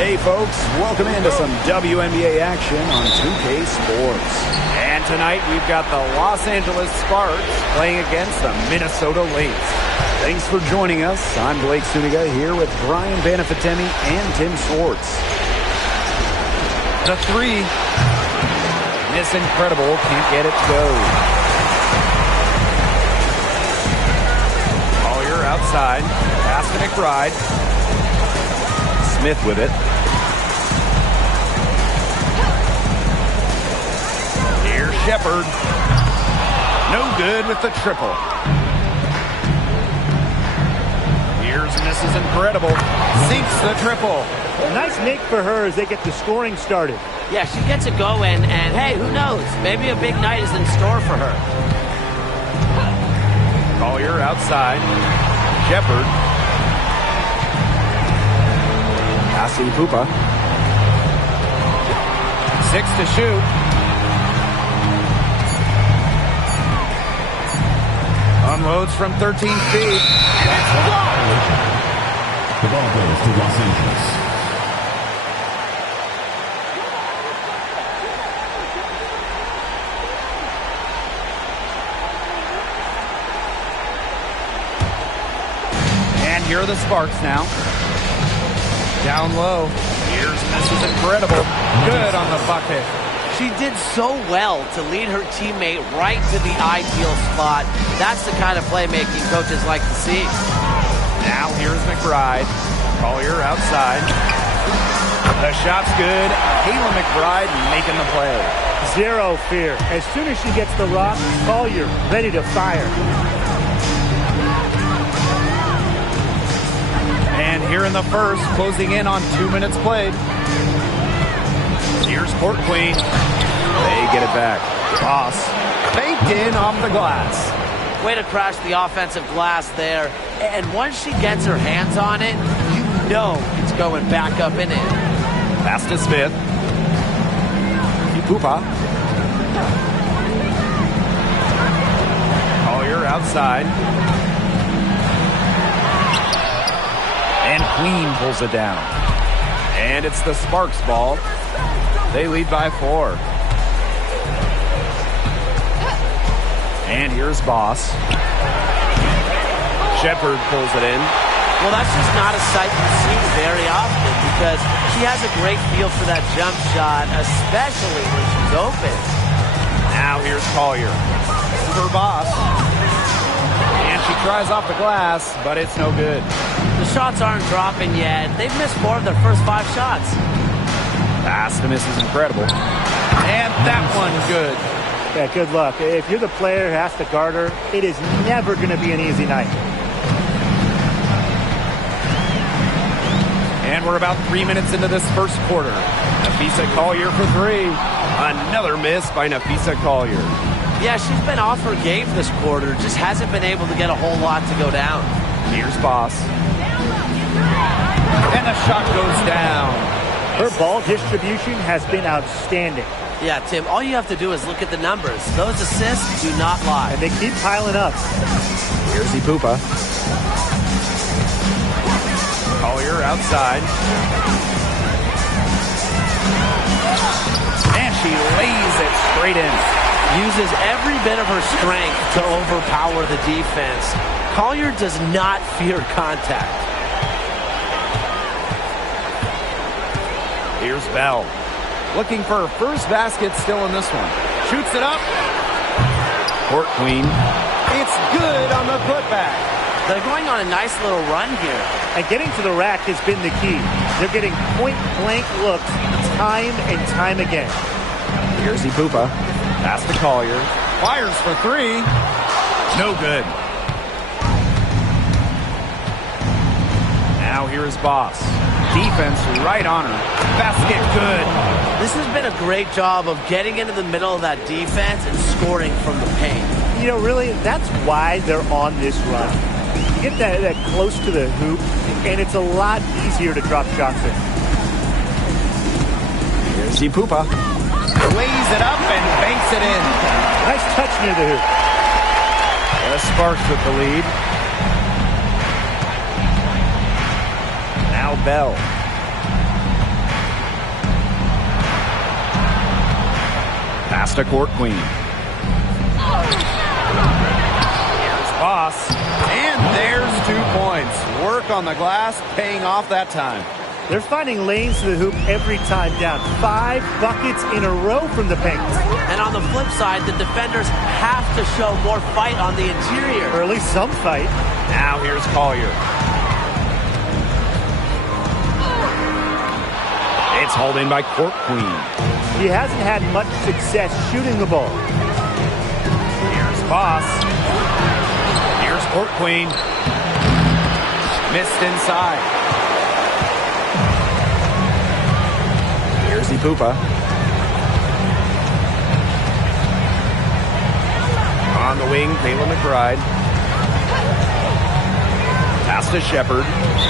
Hey folks, welcome into some WNBA action on 2K Sports. And tonight we've got the Los Angeles Sparks playing against the Minnesota Lynx. Thanks for joining us. I'm Blake Suniga here with Brian Banafitemi and Tim Swartz. The three. Miss Incredible, can't get it to go. Collier outside, pass to McBride. Smith with it. Here's Shepard. No good with the triple. Here's Mrs. Incredible. Sinks the triple. A nice make for her as they get the scoring started. Yeah, she gets it going, and hey, who knows? Maybe a big night is in store for her. Collier outside. Shepard. Passing Pupa. 6 to shoot. Unloads from 13 feet. That's blocked. The ball goes to Los Angeles. And here are the Sparks now. Down low. Here's Mrs. Incredible. Good on the bucket. She did so well to lead her teammate right to the ideal spot. That's the kind of playmaking coaches like to see. Now here's McBride. Collier outside. The shot's good. Kayla McBride making the play. Zero fear. As soon as she gets the rock, Collier ready to fire. And here in the first, closing in on 2 minutes played. Here's Court Queen. They get it back. Ross baked in off the glass. Way to crash the offensive glass there. And once she gets her hands on it, you know it's going back up and in. Pass to Smith. Pupa. Collier outside. And Queen pulls it down. And it's the Sparks ball. They lead by 4. And here's Boss. Shepard pulls it in. Well, that's just not a sight you see very often because she has a great feel for that jump shot, especially when she's open. Now here's Collier. For Boss. And she tries off the glass, but it's no good. The shots aren't dropping yet. They've missed 4 of their first 5 shots. Pass to Mrs. Incredible. And that one good. Yeah, good luck. If you're the player who has to guard her, it is never going to be an easy night. And we're about 3 minutes into this first quarter. Nafisa Collier for 3. Another miss by Nafisa Collier. Yeah, she's been off her game this quarter. Just hasn't been able to get a whole lot to go down. Here's Boss. And the shot goes down. Her ball distribution has been outstanding. Yeah, Tim, all you have to do is look at the numbers. Those assists do not lie. And they keep piling up. Here's the Pupa. Collier outside. And she lays it straight in. Uses every bit of her strength to overpower the defense. Collier does not fear contact. Here's Bell. Looking for her first basket still in this one. Shoots it up. Court Queen. It's good on the putback. They're going on a nice little run here. And getting to the rack has been the key. They're getting point-blank looks time and time again. Here's the Pupa. Pass to Collier. Fires for 3. No good. Now here's Boss. Defense right on her. Basket good. This has been a great job of getting into the middle of that defense and scoring from the paint. You know, really, that's why they're on this run. You get that close to the hoop, and it's a lot easier to drop shots in. Here's the Pupa. Lays it up and banks it in. Nice touch near the hoop. The Sparks with the lead. Now Bell. Pass to Court Queen. Here's Boss. And there's 2 points. Work on the glass, paying off that time. They're finding lanes to the hoop every time down. 5 buckets in a row from the paint. And on the flip side, the defenders have to show more fight on the interior. Or at least some fight. Now here's Collier. It's hauled in by Court Queen. He hasn't had much success shooting the ball. Here's Boss. Here's Court Queen. Missed inside. Here's Ipupa. On the wing, Kayla McBride. Pass to Shepard.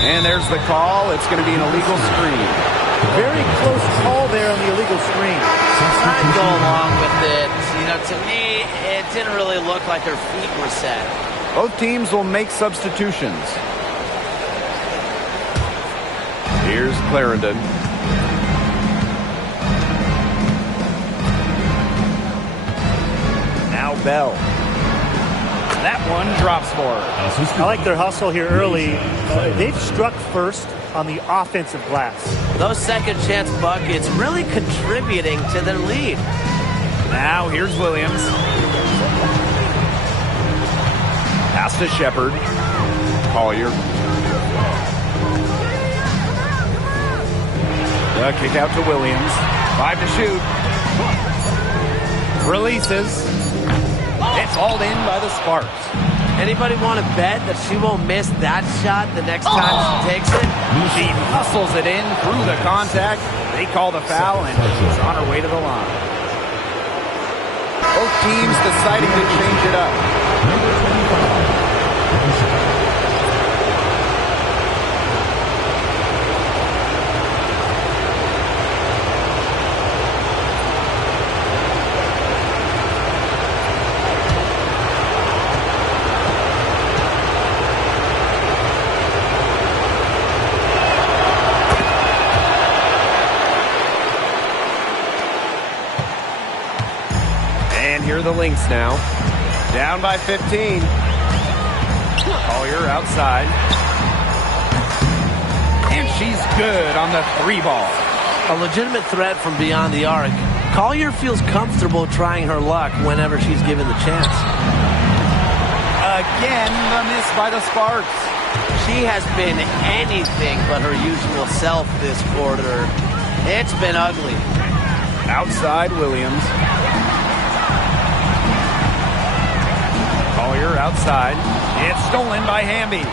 And there's the call. It's going to be an illegal screen. Very close call there on the illegal screen. I'd go along with it. You know, to me, it didn't really look like her feet were set. Both teams will make substitutions. Here's Clarendon. Now Bell. That one drops for her. I like their hustle here early. They've struck first on the offensive glass. Those second chance buckets really contributing to their lead. Now here's Williams. Pass to Shepard. Collier. The kick out to Williams. 5 to shoot. Releases. It's hauled in by the Sparks. Anybody want to bet that she won't miss that shot the next time she takes it? She hustles it in through the contact. They call the foul, and she's on her way to the line. Both teams deciding to change it up. Here are the Lynx now. Down by 15. Collier outside. And she's good on the 3 ball. A legitimate threat from beyond the arc. Collier feels comfortable trying her luck whenever she's given the chance. Again, the miss by the Sparks. She has been anything but her usual self this quarter. It's been ugly. Outside Williams. Collier outside. It's stolen by Hamby.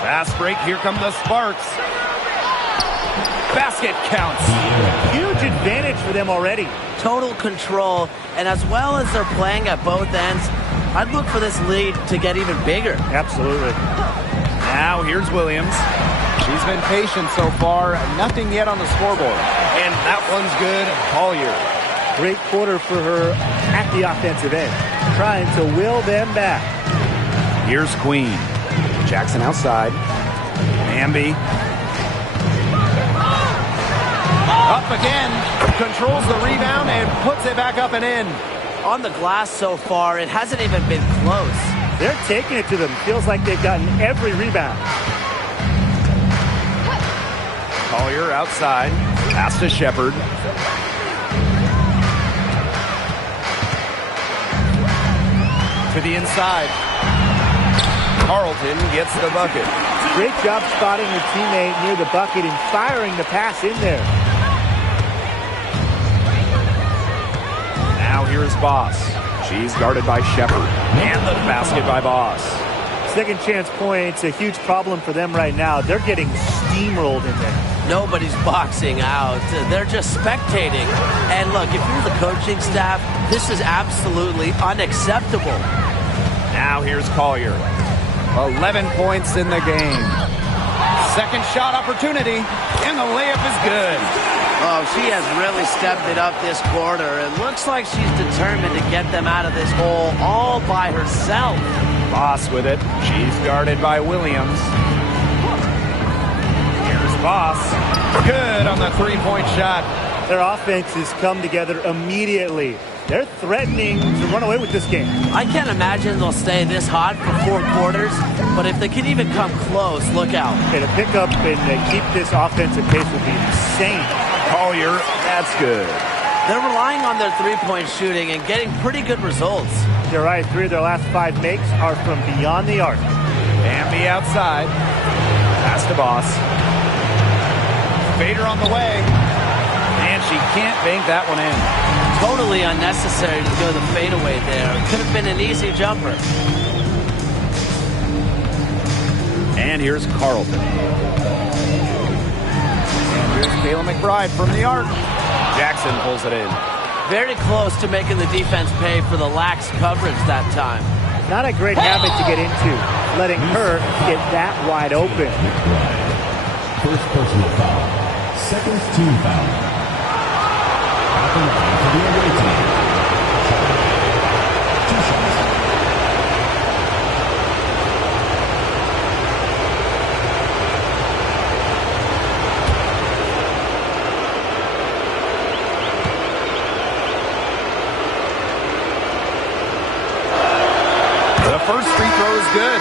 Fast break. Here come the Sparks. Basket counts. Huge advantage for them already. Total control, and as well as they're playing at both ends, I'd look for this lead to get even bigger. Absolutely. Now here's Williams. She's been patient so far. Nothing yet on the scoreboard. And that one's good. Collier. Great quarter for her at the offensive end, trying to will them back. Here's Queen. Jackson outside. Hamby. Up again. Controls the rebound and puts it back up and in. On the glass so far, it hasn't even been close. They're taking it to them. Feels like they've gotten every rebound. Collier outside. Pass to Shepard. To the inside. Carlton gets the bucket. Great job spotting her teammate near the bucket and firing the pass in there. Now here's Boss. She's guarded by Shepard. And the basket by Boss. Second chance points, a huge problem for them right now. They're getting steamrolled in there. Nobody's boxing out. They're just spectating. And look, if you're the coaching staff, this is absolutely unacceptable. Now here's Collier. 11 points in the game. Second shot opportunity, and the layup is good. Oh, she has really stepped it up this quarter. It looks like she's determined to get them out of this hole all by herself. Boss with it. She's guarded by Williams. Here's Boss. Good on the three-point shot. Their offense has come together immediately. They're threatening to run away with this game. I can't imagine they'll stay this hot for 4 quarters, but if they can even come close, look out. Okay, to pick up and keep this offensive pace will be insane. Collier, that's good. They're relying on their three-point shooting and getting pretty good results. You're right, 3 of their last 5 makes are from beyond the arc. Bambi outside. Pass to Boss. Fader on the way. And she can't bank that one in. Totally unnecessary to go the fadeaway there. Could have been an easy jumper. And here's Carlton. And here's Kayla McBride from the arc. Jackson pulls it in. Very close to making the defense pay for the lax coverage that time. Not a great habit to get into, letting her get that wide open. First personal foul. Second team foul. At the line for the away team. 2 shots. The first free throw is good.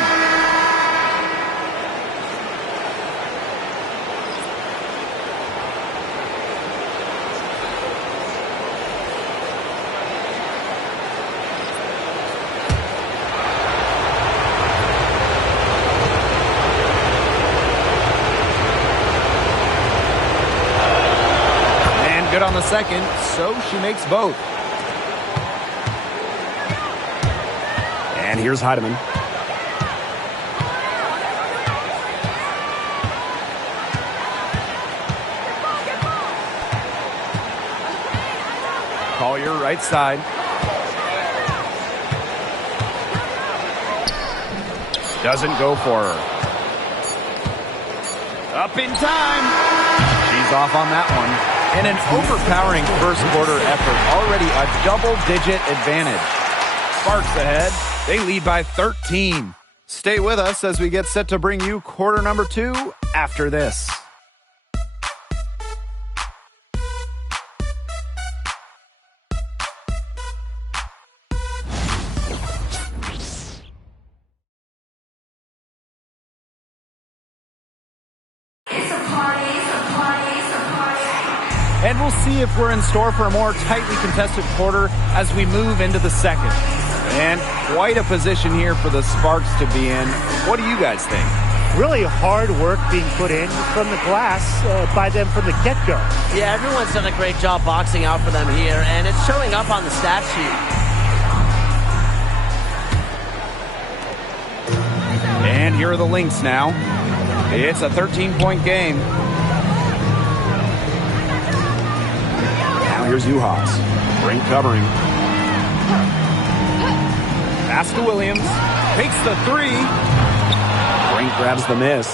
And good on the second, so she makes both. And here's Heidemann. Collier right side. Doesn't go for her. Up in time. She's off on that one. And an overpowering first quarter effort. Already a double-digit advantage. Sparks ahead. They lead by 13. Stay with us as we get set to bring you quarter number 2 after this. And we'll see if we're in store for a more tightly contested quarter as we move into the second. And quite a position here for the Sparks to be in. What do you guys think? Really hard work being put in from the glass by them from the get-go. Yeah, everyone's done a great job boxing out for them here, and it's showing up on the stat sheet. And here are the Lynx now. It's a 13-point game. Now here's Uhas. Brink covering. Pass to Williams. Takes the 3. Brink grabs the miss.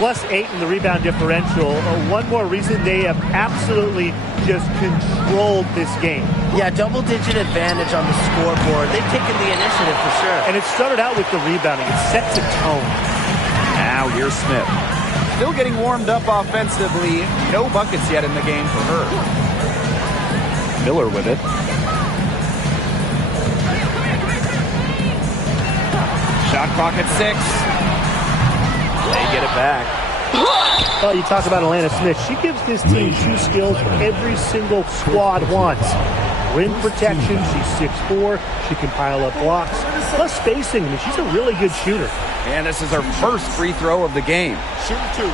+8 in the rebound differential. One more reason they have absolutely just controlled this game. Yeah, double-digit advantage on the scoreboard. They've taken the initiative for sure. And it started out with the rebounding. It sets a tone. Now here's Smith. Still getting warmed up offensively. No buckets yet in the game for her. Miller with it. Shot clock at 6. They get it back. Well, you talk about Alana Smith. She gives this team 2 skills every single squad wants. Rim protection. She's 6'4". She can pile up blocks. Plus spacing. I mean, she's a really good shooter. And this is her first free throw of the game. Shoot 2.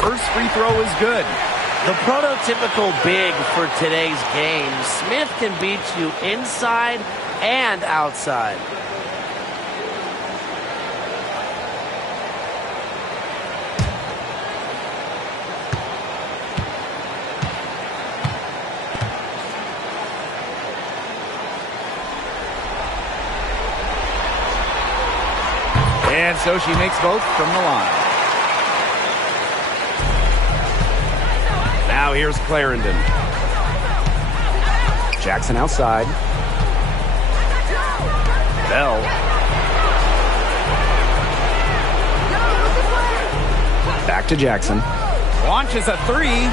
First free throw is good. The prototypical big for today's game. Smith can beat you inside and outside. And so she makes both from the line. Now here's Clarendon. Jackson outside. Bell. Back to Jackson. Launches a three.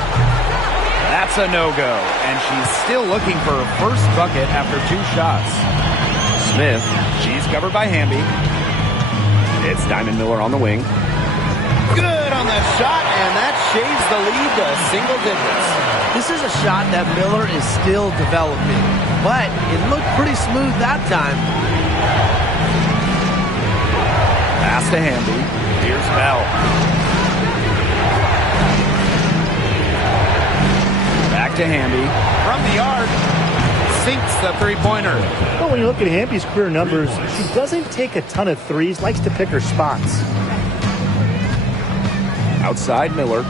That's a no-go. And she's still looking for her first bucket after 2 shots. Smith. She's covered by Hamby. It's Diamond Miller on the wing. Good on the shot, and that shaves the lead to single digits. This is a shot that Miller is still developing, but it looked pretty smooth that time. Pass to Hamby. Here's Bell. Back to Hamby. From the arc. Sinks the three-pointer. Well, when you look at Hamby's career numbers, she doesn't take a ton of threes, likes to pick her spots. Outside Miller.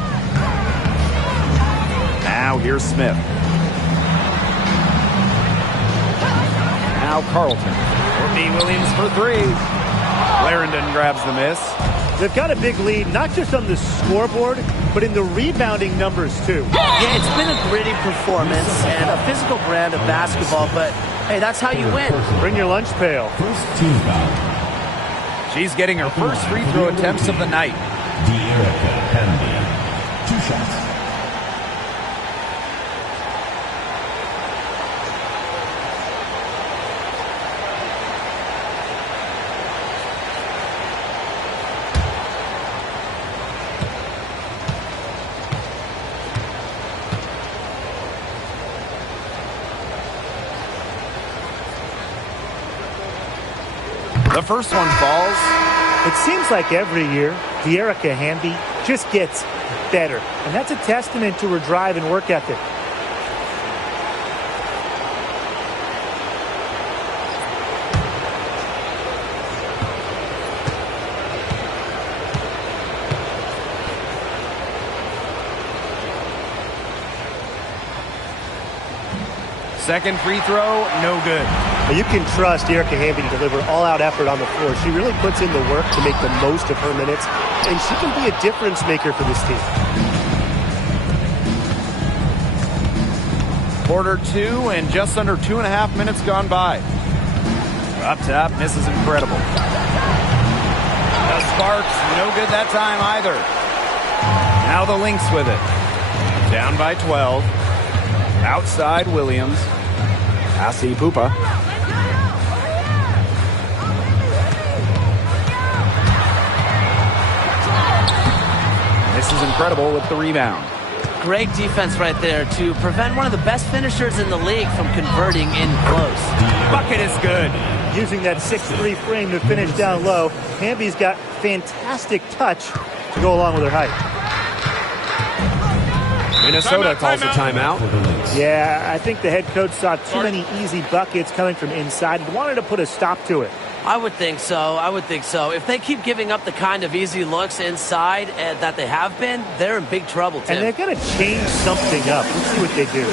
Now here's Smith. Now Carlton. Courtney Williams for 3. Clarendon grabs the miss. They've got a big lead, not just on the scoreboard, but in the rebounding numbers, too. Yeah, it's been a gritty performance and a physical brand of basketball, but hey, that's how you win. Bring your lunch pail. First team foul. She's getting her first free throw attempts of the night. De'Erica Hamby. 2 shots. The first one falls. It seems like every year, De'Erica Hamby just gets better. And that's a testament to her drive and work ethic. Second free throw, no good. But you can trust De'Erica Hamby to deliver all-out effort on the floor. She really puts in the work to make the most of her minutes, and she can be a difference maker for this team. Quarter 2 and just under 2.5 minutes gone by. Up top, misses incredible. The Sparks, no good that time either. Now the Lynx with it. Down by 12. Outside Williams. Asi Pupa. This is incredible with the rebound. Great defense right there to prevent one of the best finishers in the league from converting in close. Bucket is good. Using that 6'3" frame to finish down low, Hamby's got fantastic touch to go along with her height. Minnesota calls a timeout. Yeah, I think the head coach saw too many easy buckets coming from inside and wanted to put a stop to it. I would think so. I would think so. If they keep giving up the kind of easy looks inside that they have been, they're in big trouble, Tim. And they've got to change something up. Let's see what they do.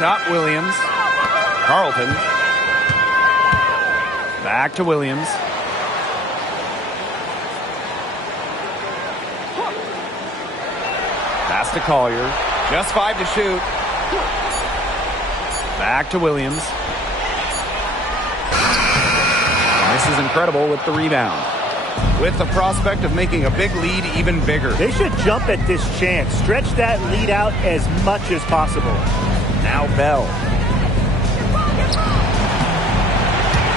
top, Williams. Carlton. Back to Williams. Pass to Collier. Just 5 to shoot. Back to Williams. This is incredible with the rebound. With the prospect of making a big lead even bigger. They should jump at this chance. Stretch that lead out as much as possible. Now Bell.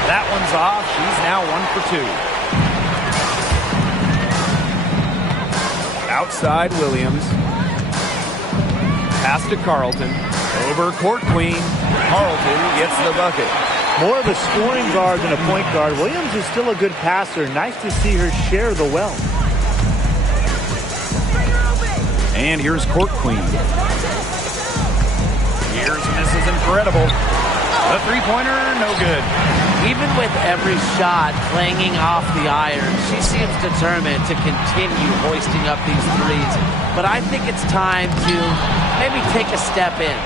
That one's off. She's now 1 for 2. Outside Williams. Pass to Carlton. Over court queen. Carlton gets the bucket. More of a scoring guard than a point guard. Williams is still a good passer. Nice to see her share the wealth. And here's court queen. Here's Mrs. Incredible. The three-pointer, no good. Even with every shot clanging off the iron, she seems determined to continue hoisting up these threes. But I think it's time to maybe take a step in.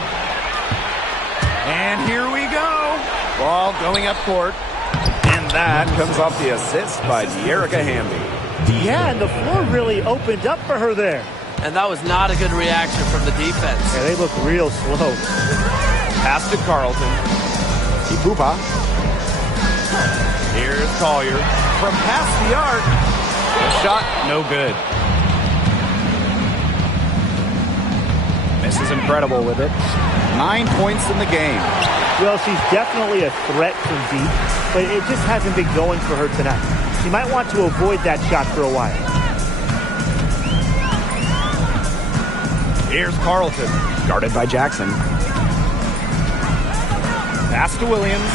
And here we go. Ball going up court. And that comes off the assist by De'Erica Hamby. Yeah, and the floor really opened up for her there. And that was not a good reaction from the defense. Yeah, they look real slow. Pass to Carlton. Ipupa. Here's Collier. From past the arc. The shot, no good. This is Incredible with it. 9 points in the game. Well, she's definitely a threat from deep, but it just hasn't been going for her tonight. She might want to avoid that shot for a while. Here's Carlton. Guarded by Jackson. Pass to Williams.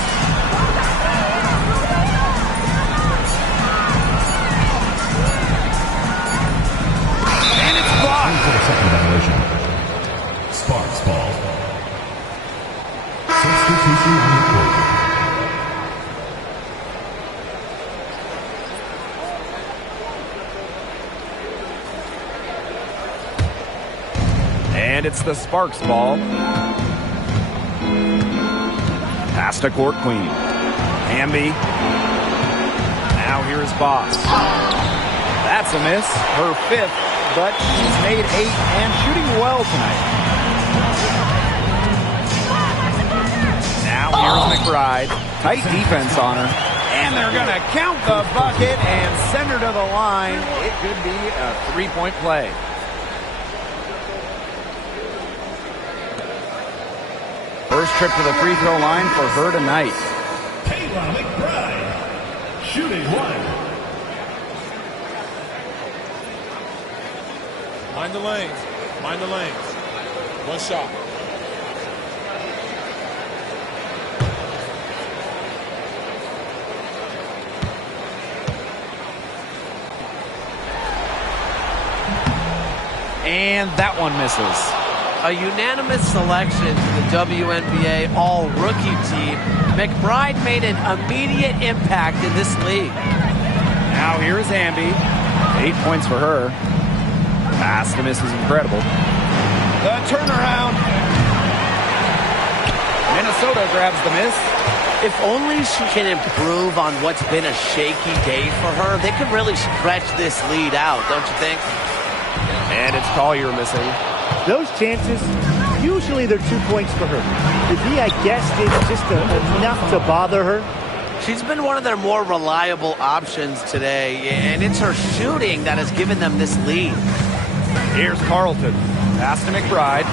And it's blocked. To the second violation. Sparks ball. Substitution on the court. And it's the Sparks ball. Pass to court queen. Hamby. Now here's Boss. That's a miss. Her 5th, but she's made 8 and shooting well tonight. Now here's McBride. Tight defense on her. And they're going to count the bucket and send her to the line. It could be a 3-point play. First trip to the free throw line for her tonight. Kayla McBride. Shooting 1. Mind the lanes. Mind the lanes. One shot. And that one misses. A unanimous selection to the WNBA all-rookie team. McBride made an immediate impact in this league. Now here's Hamby. 8 points for her. Pass to Mrs. Incredible. The turnaround. Minnesota grabs the miss. If only she can improve on what's been a shaky day for her, they could really stretch this lead out, don't you think? And it's Collier missing. Those chances, usually they're 2 points for her. The D, I guess, did just enough to bother her. She's been one of their more reliable options today, and it's her shooting that has given them this lead. Here's Carlton. Pass to McBride.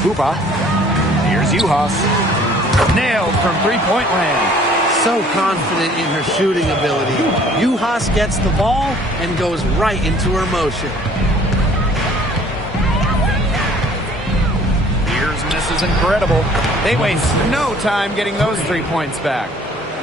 Ipupa. Here's Uhas. Nailed from three-point land. So confident in her shooting ability. Uhas gets the ball and goes right into her motion. Here's Mrs. Incredible. They waste no time getting those 3 points back.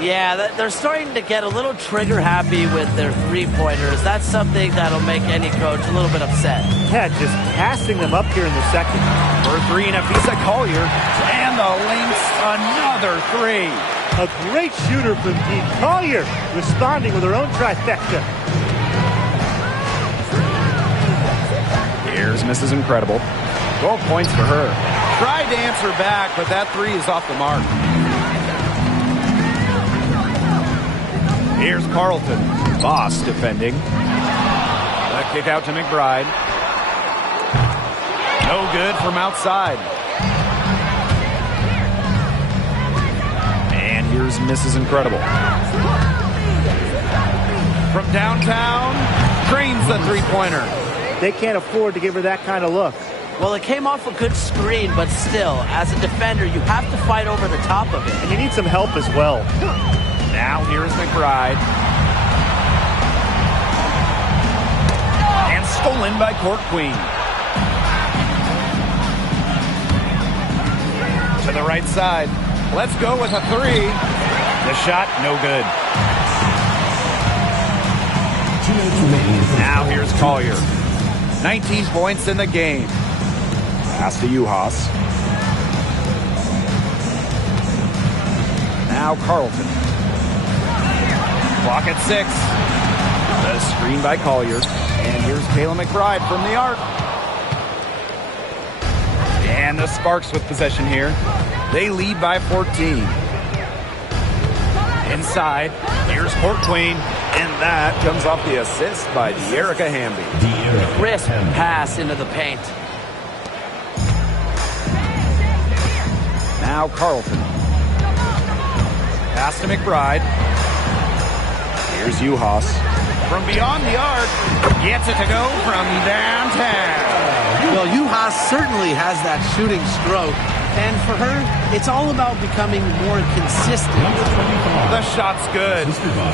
Yeah, they're starting to get a little trigger happy with their three-pointers. That's something that'll make any coach a little bit upset. Yeah, just passing them up here in the second. For 3, Nafisa Collier. And the links, another 3. A great shooter from deep. Collier responding with her own trifecta. Here's Mrs. Incredible. 12 points for her. Tried to answer back, but that three is off the mark. Here's Carlton. Boss defending. The kick out to McBride. No good from outside. And here's Mrs. Incredible. From downtown, drains the three-pointer. They can't afford to give her that kind of look. Well, it came off a good screen, but still, as a defender, you have to fight over the top of it. And you need some help as well. Now here's McBride. And stolen by Court Queen. To the right side. Let's go with a three. The shot, no good. Now here's Collier. 19 points in the game. Pass to Uhas. Now Carlton. Clock at 6. The screen by Collier. And here's Kayla McBride from the arc. And the Sparks with possession here. They lead by 14. Inside, here's Court Queen. And that comes off the assist by De'Erica Hamby. Crisp pass into the paint. Now Carlton. Pass to McBride. Here's Uhas. From beyond the arc, gets it to go from downtown. Well, Uhas certainly has that shooting stroke. And for her, it's all about becoming more consistent. The shot's good.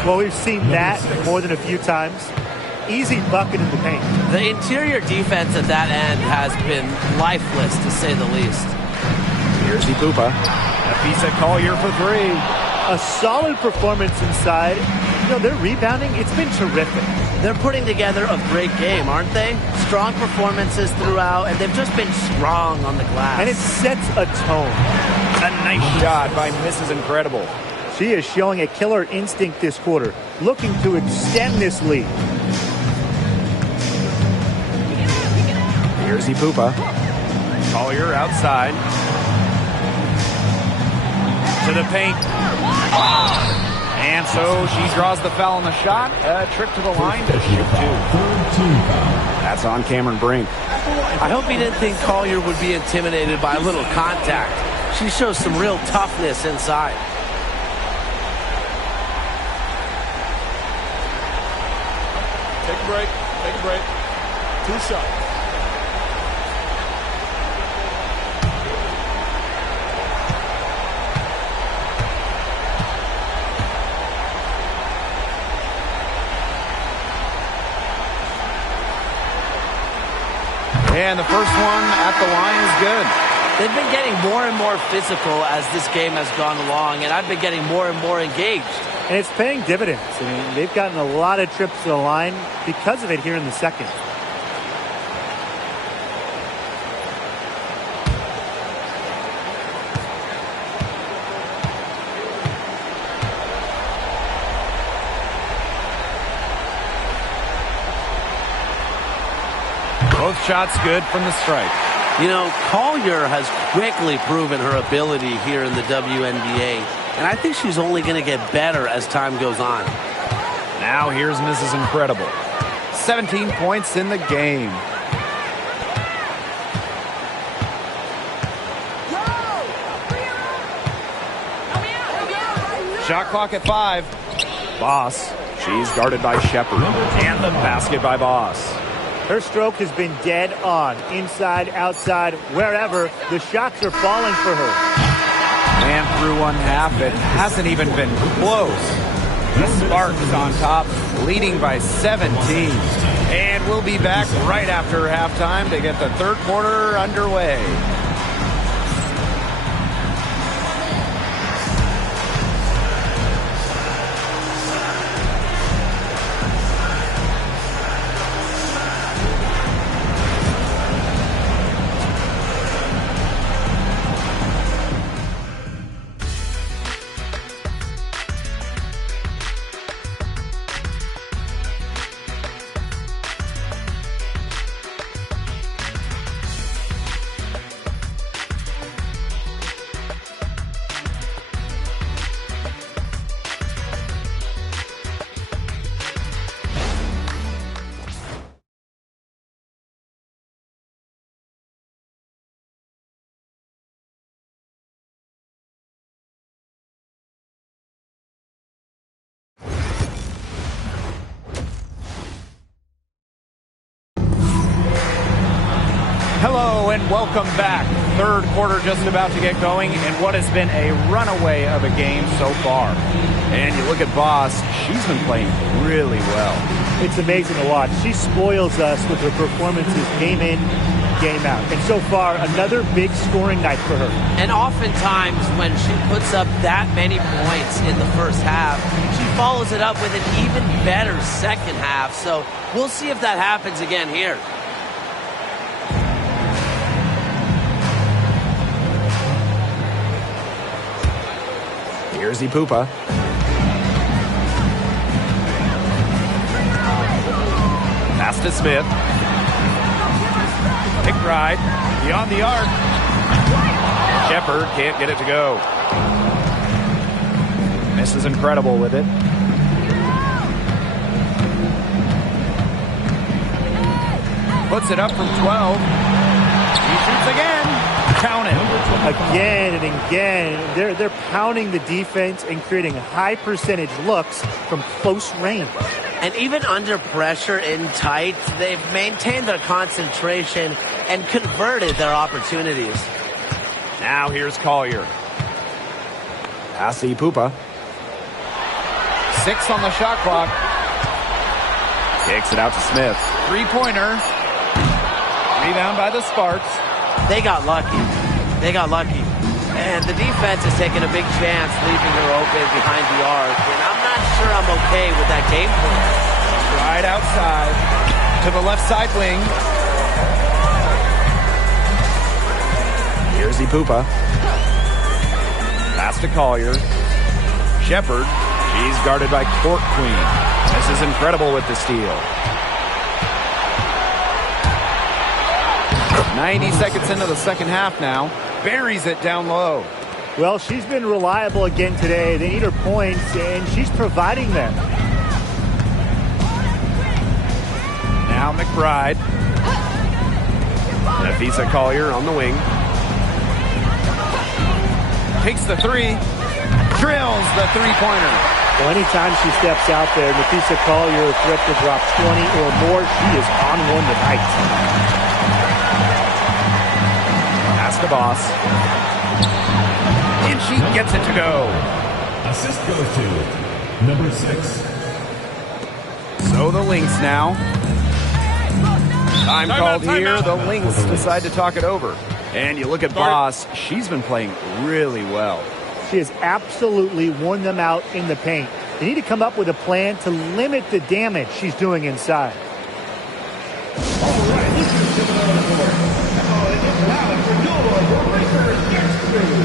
Well, we've seen that more than a few times. Easy bucket in the paint. The interior defense at that end has been lifeless, to say the least. Here's Ipupa. A piece at Collier for three. A solid performance inside. You know, their rebounding, it's been terrific. They're putting together a great game, aren't they? Strong performances throughout, and they've just been strong on the glass. And it sets a tone. A nice shot by Mrs. Incredible. She is showing a killer instinct this quarter, looking to extend this lead. Here's Ipupa. Collier outside. To the paint. And so she draws the foul on the shot. A trip to the line to shoot two. That's on Cameron Brink. I hope he didn't think Collier would be intimidated by a little contact. She shows some real toughness inside. Take a break. Take a break. 2 shots. And the first one at the line is good. They've been getting more and more physical as this game has gone along, and I've been getting more and more engaged. And it's paying dividends. I mean, they've gotten a lot of trips to the line because of it here in the second. Both shots good from the strike. You know, Collier has quickly proven her ability here in the WNBA, and I think she's only going to get better as time goes on. Now here's Mrs. Incredible. 17 points in the game. Shot clock at 5. Boss. She's guarded by Shepard. And the basket by Boss. Her stroke has been dead on. Inside, outside, wherever. The shots are falling for her. And through one half, it hasn't even been close. The Sparks on top, leading by 17. And we'll be back right after halftime to get the third quarter underway. Hello and welcome back. Third quarter just about to get going and what has been a runaway of a game so far. And you look at Boss, she's been playing really well. It's amazing to watch. She spoils us with her performances game in, game out. And so far, another big scoring night for her. And oftentimes when she puts up that many points in the first half, she follows it up with an even better second half. So we'll see if that happens again here. Here's Ipupa. Pass to Smith. McBride beyond the arc. Shepard can't get it to go. Misses incredible with it. Puts it up from 12. He shoots again. Count it. Again and again. They're pounding the defense and creating high percentage looks from close range. And even under pressure in tight, they've maintained their concentration and converted their opportunities. Now here's Collier. Pass to Ipupa. 6 on the shot clock. Kicks it out to Smith. Three-pointer. Rebound by the Sparks. They got lucky. They got lucky. And the defense is taking a big chance leaving her open behind the arc. And I'm not sure I'm okay with that game plan. Right outside to the left side wing. Here's Ipupa. Pass to Collier. Shepard. She's guarded by Court Queen. This is incredible with the steal. 90 seconds into the second half now. Buries it down low. Well, she's been reliable again today. They need her points, and she's providing them. Now McBride. Nafisa Collier on the wing. Takes the three. Drills the three-pointer. Well, anytime she steps out there, Nafisa Collier threat to drop 20 or more. She is on one tonight. Pass to Boss. And she gets it to go. Assist goes to number 6. So the Lynx now. Time called here. The Lynx decide to talk it over. And you look at Boss. She's been playing really well. She has absolutely worn them out in the paint. They need to come up with a plan to limit the damage she's doing inside. All right, this is the report. Now it is time for your Lakers Extra.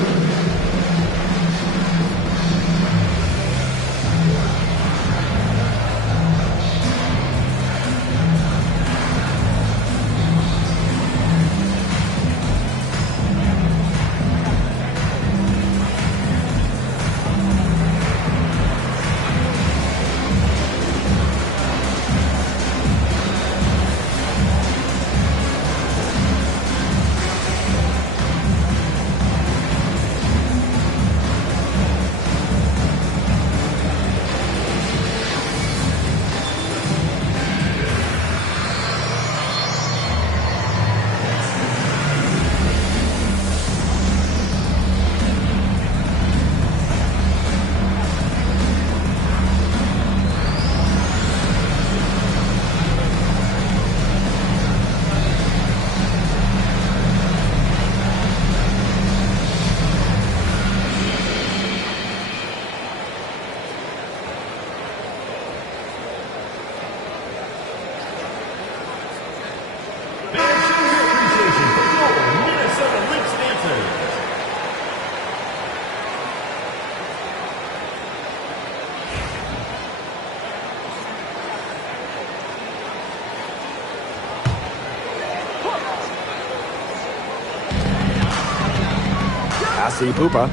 Ipupa.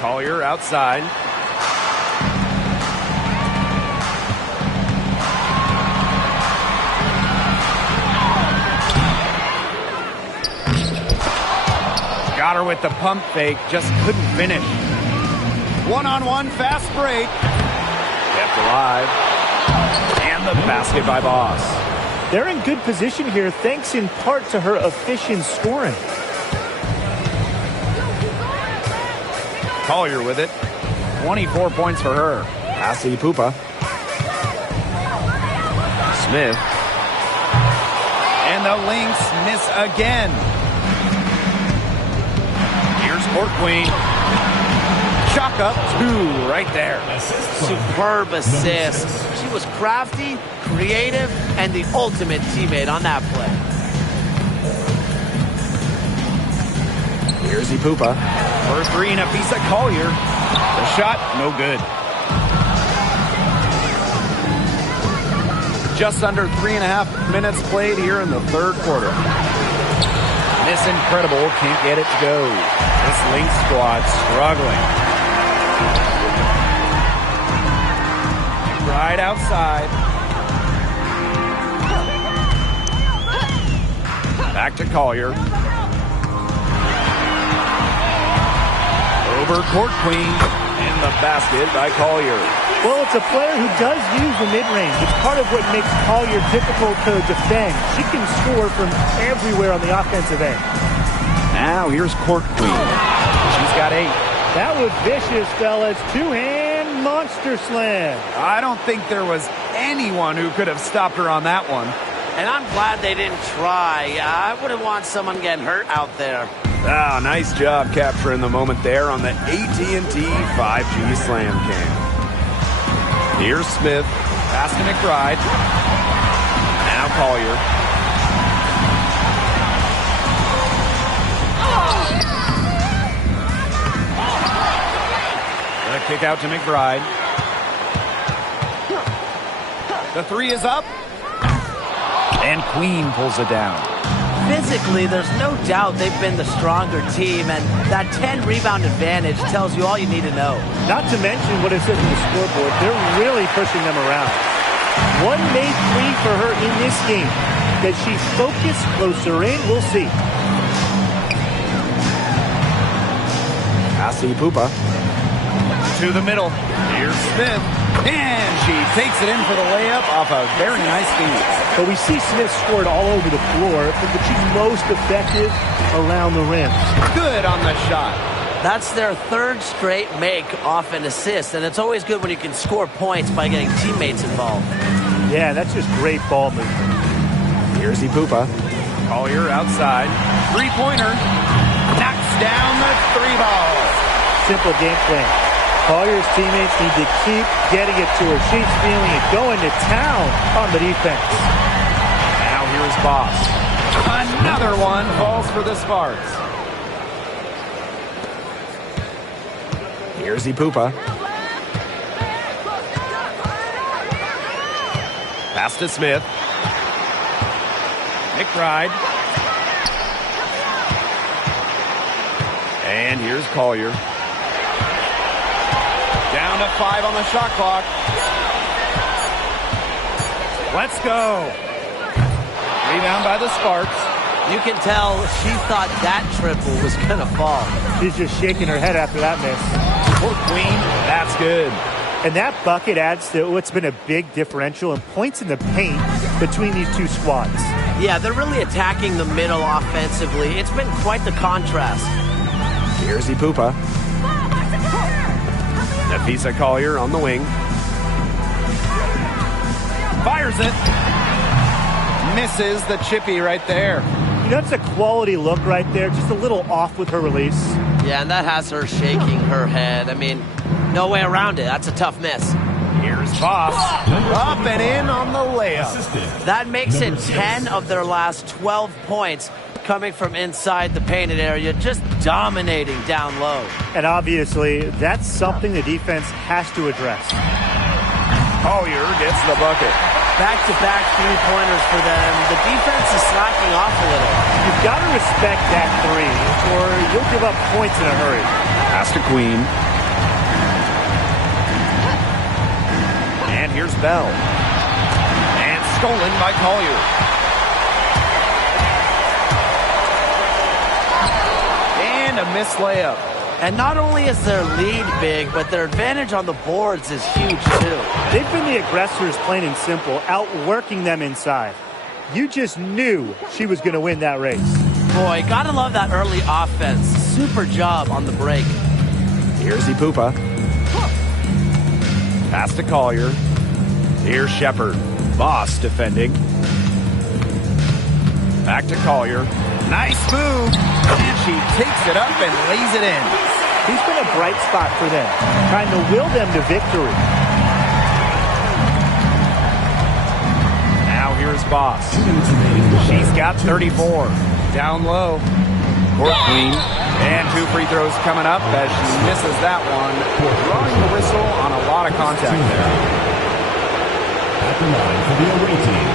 Collier outside. Got her with the pump fake, just couldn't finish. One-on-one fast break. Kept alive. And the basket by Boss. They're in good position here, thanks in part to her efficient scoring. Collier with it. 24 points for her. Passy Pupa. Smith. And the Lynx miss again. Here's Court Queen. Chalk up 2 right there. Superb assist. She was crafty, creative, and the ultimate teammate on that play. Here's Pupa. For 3 and a piece of Collier. The shot, no good. Just under 3.5 minutes played here in the third quarter. Miss Incredible can't get it to go. This Lynx squad struggling. Right outside. Back to Collier. Over Court Queen. And the basket by Collier. Well, it's a player who does use the mid-range. It's part of what makes Collier difficult to defend. She can score from everywhere on the offensive end. Now here's Court Queen. She's got 8. That was vicious, fellas. Two-hand monster slam. I don't think there was anyone who could have stopped her on that one. And I'm glad they didn't try. I wouldn't want someone getting hurt out there. Ah, nice job capturing the moment there on the AT&T 5G Slam Cam. Here's Smith. Pass to McBride. Now Collier. The kick out to McBride. The 3 is up. And Queen pulls it down. Physically, there's no doubt they've been the stronger team, and that 10-rebound advantage tells you all you need to know. Not to mention what it says on the scoreboard. They're really pushing them around. One made 3 for her in this game. Does she focus closer in? We'll see. Passy Pupa. To the middle. Here's Smith. And she takes it in for the layup off a very nice feed. But we see Smith scored all over the floor, but she's most effective around the rim. Good on the shot. That's their 3rd straight make off an assist, and it's always good when you can score points by getting teammates involved. Yeah, that's just great ball movement. Here's Pupa. Collier outside. 3-pointer. Knocks down the 3-ball. Simple game plan. Collier's teammates need to keep getting it to her. She's feeling it, going to town on the defense. Now here's Boss. Another one falls for the Sparks. Here's Pupa. Pass to Smith. McBride. And here's Collier. Down to 5 on the shot clock. Let's go. Rebound by the Sparks. You can tell she thought that triple was going to fall. She's just shaking her head after that miss. For Queen, that's good. And that bucket adds to what's been a big differential in points in the paint between these two squads. Yeah, they're really attacking the middle offensively. It's been quite the contrast. Here's Pupa. Nafisa Collier on the wing. Fires it. Misses the chippy right there. That's a quality look right there. Just a little off with her release. Yeah, and that has her shaking her head. I mean, no way around it. That's a tough miss. Here's Voss. Up and in on the layup. That makes it 10 of their last 12 points coming from inside the painted area, just dominating down low. And obviously, that's something the defense has to address. Collier gets the bucket. Back-to-back three-pointers for them. The defense is slacking off a little. You've got to respect that three, or you'll give up points in a hurry. Pass to Queen. And here's Bell. And stolen by Collier. And a missed layup. And not only is their lead big, but their advantage on the boards is huge, too. They've been the aggressors, plain and simple, outworking them inside. You just knew she was going to win that race. Boy, gotta love that early offense. Super job on the break. Here's Ipupa. Pass to Collier. Here's Shepard. Boss defending. Back to Collier. Nice move. And she takes it up and lays it in. He's been a bright spot for them, trying to will them to victory. Now here's Boss. She's got 34. Down low. Court Queen. And 2 free throws coming up as she misses that one. Drawing the whistle on a lot of contact there. At the line for the away team.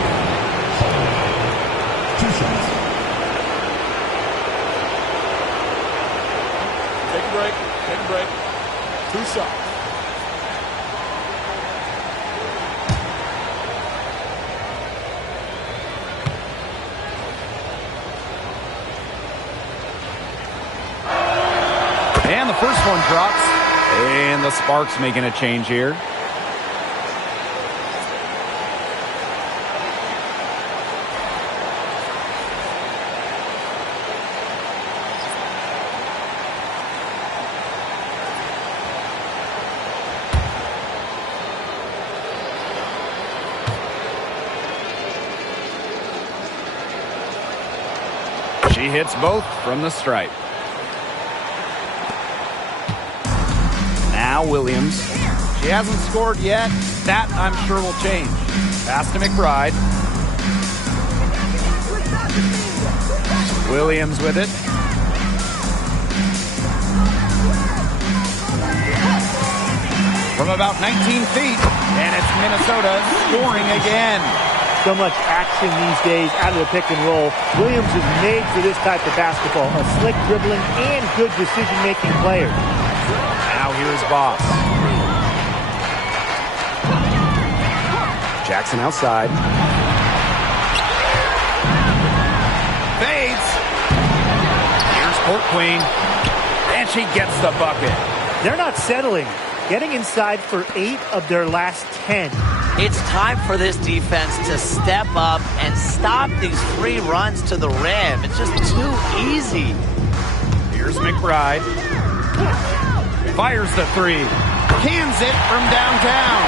2 shots. Take a break. Take a break. 2 shots. And the first one drops. And the Sparks making a change here. She hits both from the stripe. Now Williams. She hasn't scored yet. That, I'm sure, will change. Pass to McBride. Williams with it. From about 19 feet. And it's Minnesota scoring again. So much action these days out of the pick and roll. Williams is made for this type of basketball. A slick dribbling and good decision-making player. Now here's Boss. Jackson outside. Fades. Here's Court Queen. And she gets the bucket. They're not settling. Getting inside for 8 of their last 10. It's time for this defense to step up and stop these free runs to the rim. It's just too easy. Here's McBride. Fires the 3. Cans it from downtown.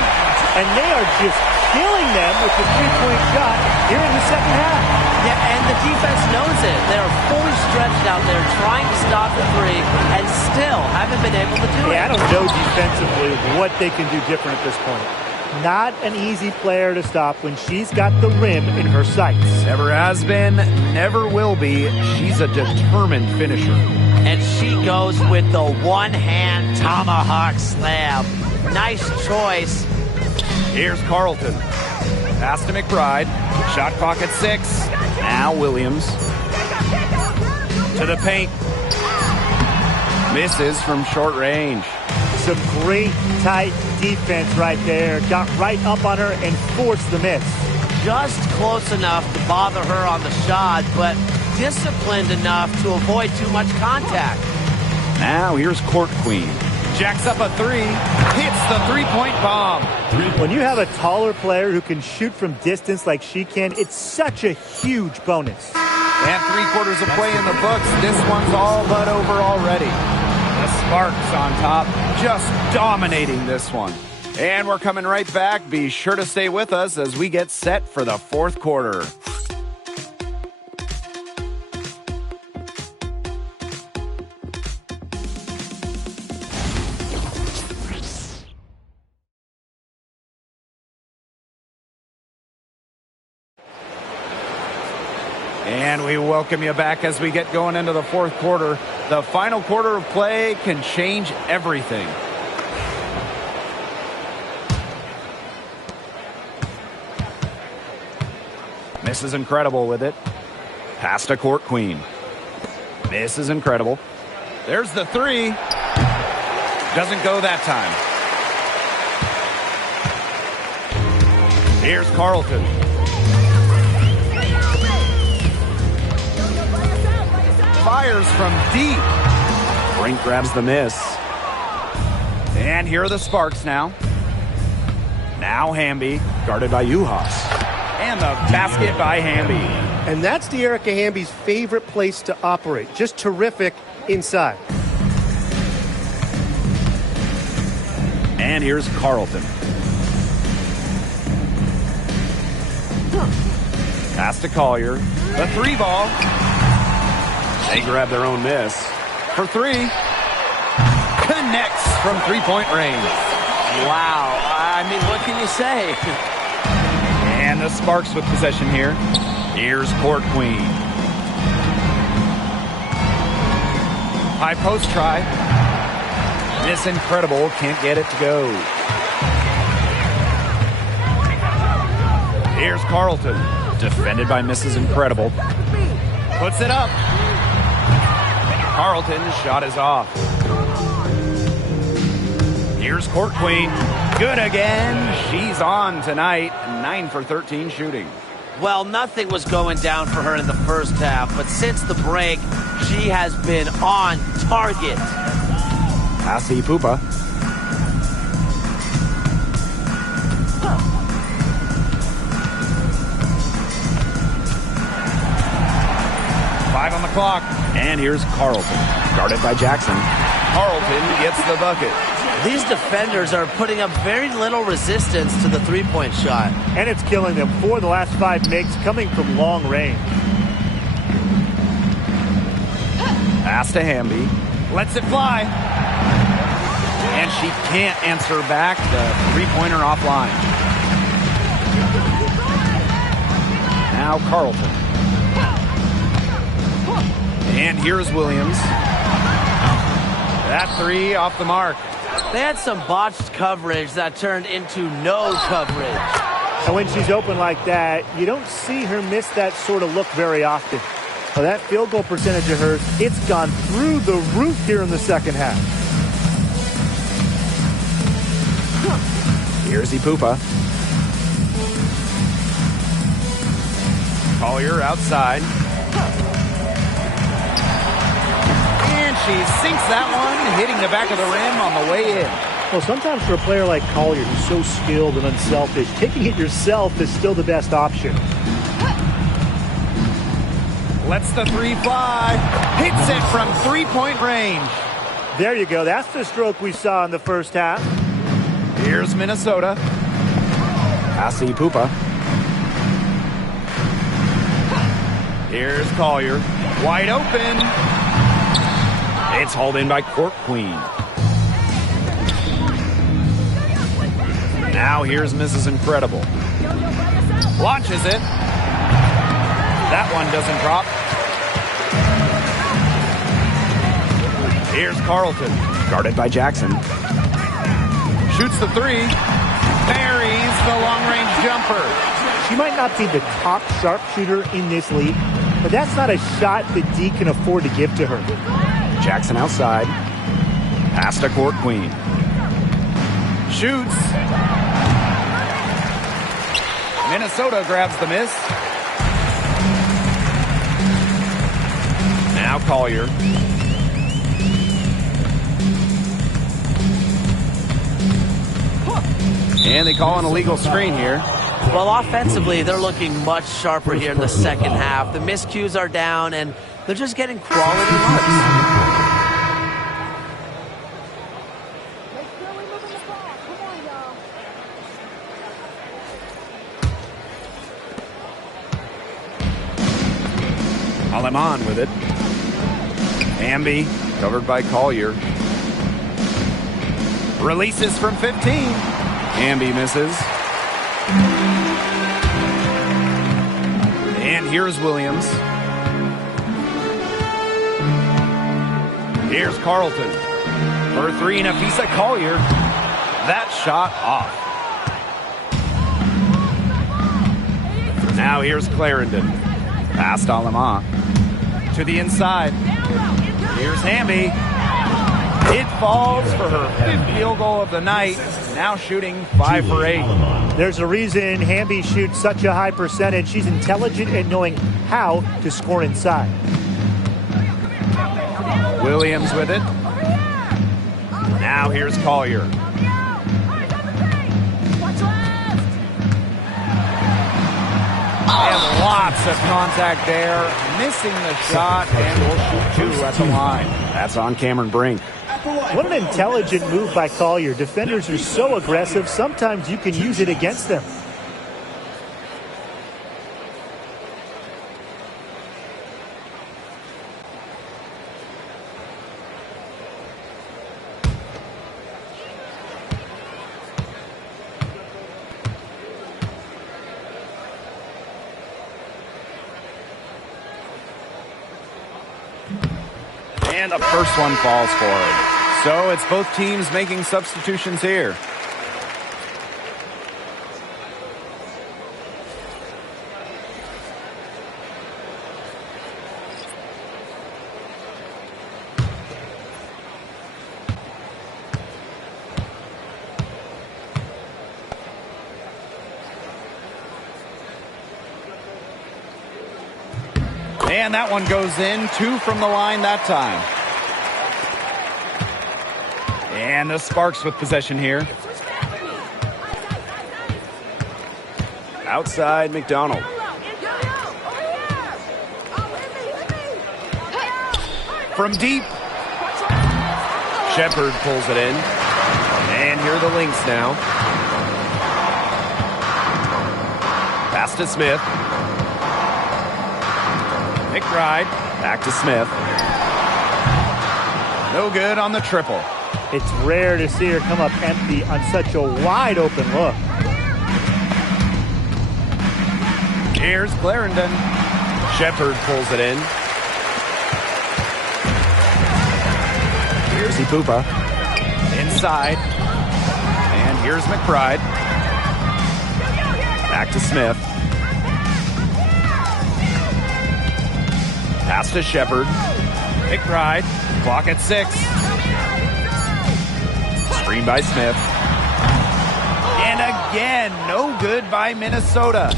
And they are just killing them with the three-point shot here in the second half. Yeah, and the defense knows it. They're fully stretched out there trying to stop the 3 and still haven't been able to do it. I don't know defensively what they can do different at this point. Not an easy player to stop when she's got the rim in her sights. Never has been, never will be. She's a determined finisher. And she goes with the one-hand tomahawk slam. Nice choice. Here's Carlton. Pass to McBride. Shot clock at 6. Now Williams. To the paint. Misses from short range. Some great tight defense right there. Got right up on her and forced the miss. Just close enough to bother her on the shot, but disciplined enough to avoid too much contact. Now here's Court Queen. Jacks up a 3. Hits the three-point bomb. When you have a taller player who can shoot from distance like she can, it's such a huge bonus. And 3/4 of play in the books. This one's all but over already. The Sparks on top, just dominating this one. And we're coming right back. Be sure to stay with us as we get set for the fourth quarter. And we welcome you back as we get going into the fourth quarter. The final quarter of play can change everything. This is incredible with it. Pass to Court Queen. This is incredible. There's the 3. Doesn't go that time. Here's Carlton. Fires from deep. Brink grabs the miss. And here are the Sparks now. Now Hamby, guarded by Uhas. And the basket by Hamby. And that's De'Erica Hamby's favorite place to operate. Just terrific inside. And here's Carlton. Pass to Collier. The 3 ball. They grab their own miss. For 3. Connects from 3-point range. Wow. I mean, what can you say? And the Sparks with possession here. Here's Court Queen. High post try. Miss Incredible can't get it to go. Here's Carlton. Defended by Mrs. Incredible. Puts it up. Carlton's shot is off. Here's Court Queen. Good again. She's on tonight. 9 for 13 shooting. Well, nothing was going down for her in the first half, but since the break, she has been on target. Passy Pupa. Five on the clock. And here's Carlton, guarded by Jackson. Carlton gets the bucket. These defenders are putting up very little resistance to the three-point shot. And it's killing them. 4 of the last 5 makes coming from long range. Pass to Hamby. Lets it fly. And she can't answer back. The three-pointer offline. Now Carlton. And here's Williams. That 3 off the mark. They had some botched coverage that turned into no coverage. And when she's open like that, you don't see her miss that sort of look very often. Well, that field goal percentage of hers, it's gone through the roof here in the second half. Here's Ipupa. Collier outside. And she sinks that one, hitting the back of the rim on the way in. Well, sometimes for a player like Collier, who's so skilled and unselfish, taking it yourself is still the best option. Lets the 3 fly. Hits it from 3-point range. There you go. That's the stroke we saw in the first half. Here's Minnesota. Passy Pupa. Here's Collier. Wide open. It's hauled in by Court Queen. Now here's Mrs. Incredible. Launches it. That one doesn't drop. Here's Carlton. Guarded by Jackson. Shoots the 3. Buries the long-range jumper. She might not be the top sharpshooter in this league, but that's not a shot that D can afford to give to her. Jackson outside. Pass to Court Queen. Shoots. Minnesota grabs the miss. Now Collier. And they call an illegal screen here. Well, offensively, they're looking much sharper here in the second half. The miscues are down, and they're just getting quality looks. Aleman with it. Hamby, covered by Collier. Releases from 15. Hamby misses. And here's Williams. Here's Carlton. For 3, Nafisa Collier. That shot off. Now here's Clarendon. Past Alama. To the inside. Here's Hamby. It falls for her 5th field goal of the night. Now shooting 5 for 8. There's a reason Hamby shoots such a high percentage. She's intelligent at knowing how to score inside. Williams with it. Now here's Collier. And lots of contact there. Missing the shot, and will shoot 2 at the line. That's on Cameron Brink. What an intelligent move by Collier. Defenders are so aggressive, sometimes you can use it against them. And the first one falls for it. So it's both teams making substitutions here. And that one goes in. 2 from the line that time. And the Sparks with possession here. Outside McDonald. From deep. Shepard pulls it in. And here are the Lynx now. Pass to Smith. McBride. Back to Smith. No good on the triple. It's rare to see her come up empty on such a wide open look. Here's Clarendon. Shepard pulls it in. Here's Ipupa. Inside. And here's McBride. Back to Smith. Pass to Shepard. McBride. Clock at 6. Screen by Smith. And again, no good by Minnesota.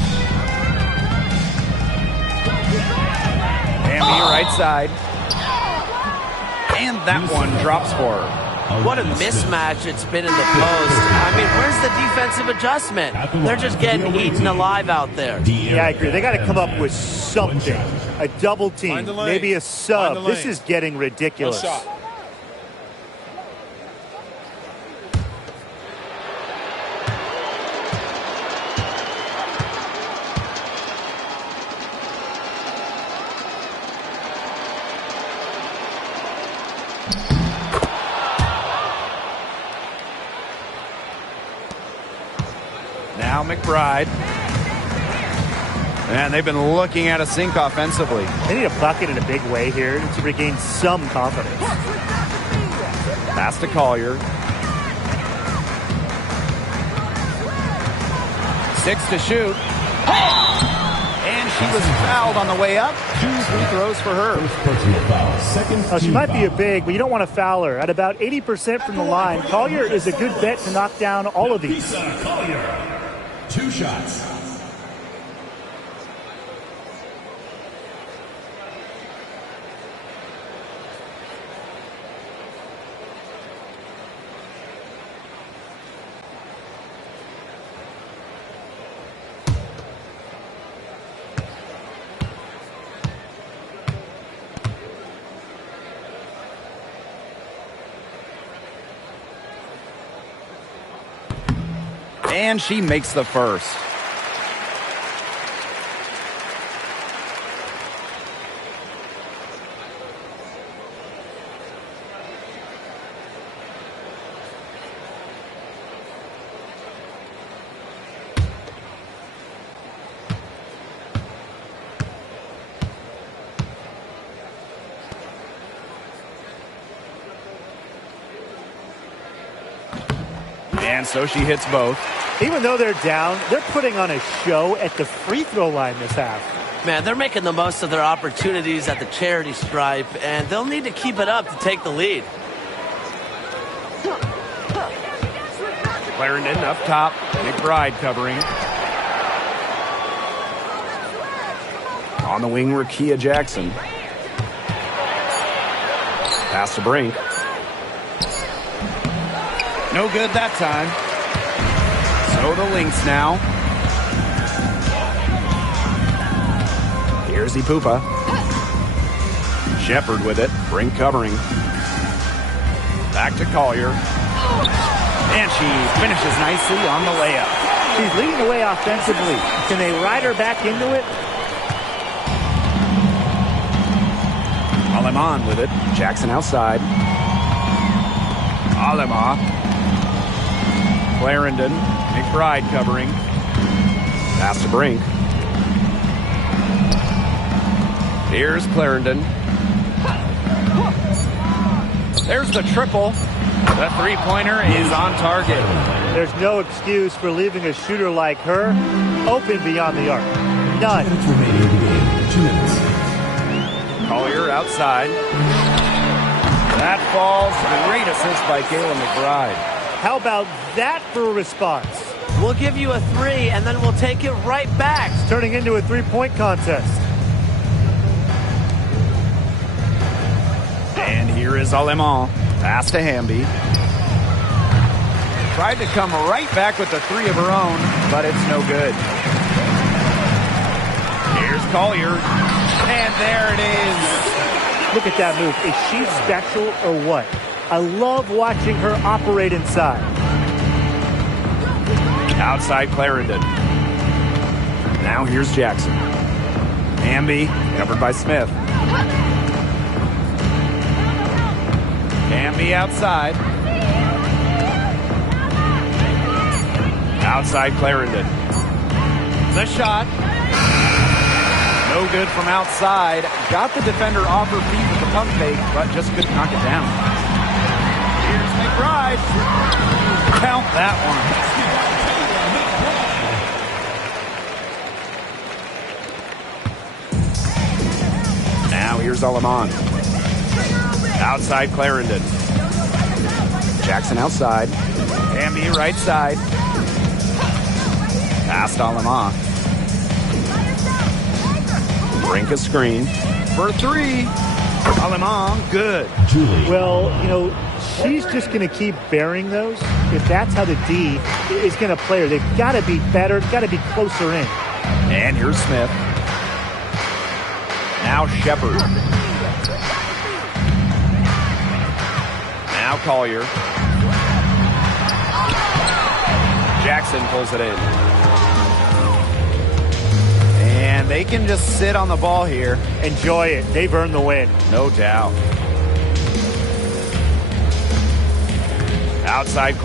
Bambi right side. And that one drops for her. What a mismatch it's been in the post. I mean, where's the defensive adjustment? They're just getting eaten alive out there. Yeah, I agree. They got to come up with something. A double team, maybe a sub. This is getting ridiculous. Now McBride. And they've been looking at a sink offensively. They need a bucket in a big way here to regain some confidence. Pass to Collier. 6 to shoot. And she was fouled on the way up. 2 free throws for her. Oh, she might be a big, but you don't want to foul her. At about 80% from the line, Collier is a good bet to knock down all of these. Collier. 2 shots. And she makes the first. And so she hits both. Even though they're down, they're putting on a show at the free throw line this half. Man, they're making the most of their opportunities at the charity stripe, and they'll need to keep it up to take the lead. Clarendon up top. McBride covering. On the wing, Rakia Jackson. Pass to Brink. No good that time. So the Lynx now. Here's Ipupa. Shepard with it. Brink covering. Back to Collier. And she finishes nicely on the layup. She's leading the way offensively. Can they ride her back into it? Aleman with it. Jackson outside. Alema. Clarendon. McBride covering. Pass to Brink. Here's Clarendon. There's the triple. The three-pointer is on target. There's no excuse for leaving a shooter like her open beyond the arc. None. 2 minutes remaining in the game. 2 minutes. Collier outside. That falls. Great assist by Kayla McBride. How about that for a response? We'll give you a 3, and then we'll take it right back. It's turning into a three-point contest. And here is Aleman. Pass to Hamby. Tried to come right back with the 3 of her own, but it's no good. Here's Collier. And there it is. Look at that move. Is she special or what? I love watching her operate inside. Outside Clarendon. Now here's Jackson. Hamby covered by Smith. Hamby outside. Outside Clarendon. The shot. No good from outside. Got the defender off her feet with the pump fake, but just couldn't knock it down. Here's McBride. Count that one. Now here's Aleman. Outside Clarendon. Jackson outside. Hamby right side. Past Aleman. Brink a screen for 3. Aleman, good. Julie. Well, you know, she's just going to keep bearing those. If that's how the D is going to play her, they've got to be better, got to be closer in. And here's Smith. Now Shepard. Now Collier. Jackson pulls it in. And they can just sit on the ball here. Enjoy it. They've earned the win. No doubt. Outside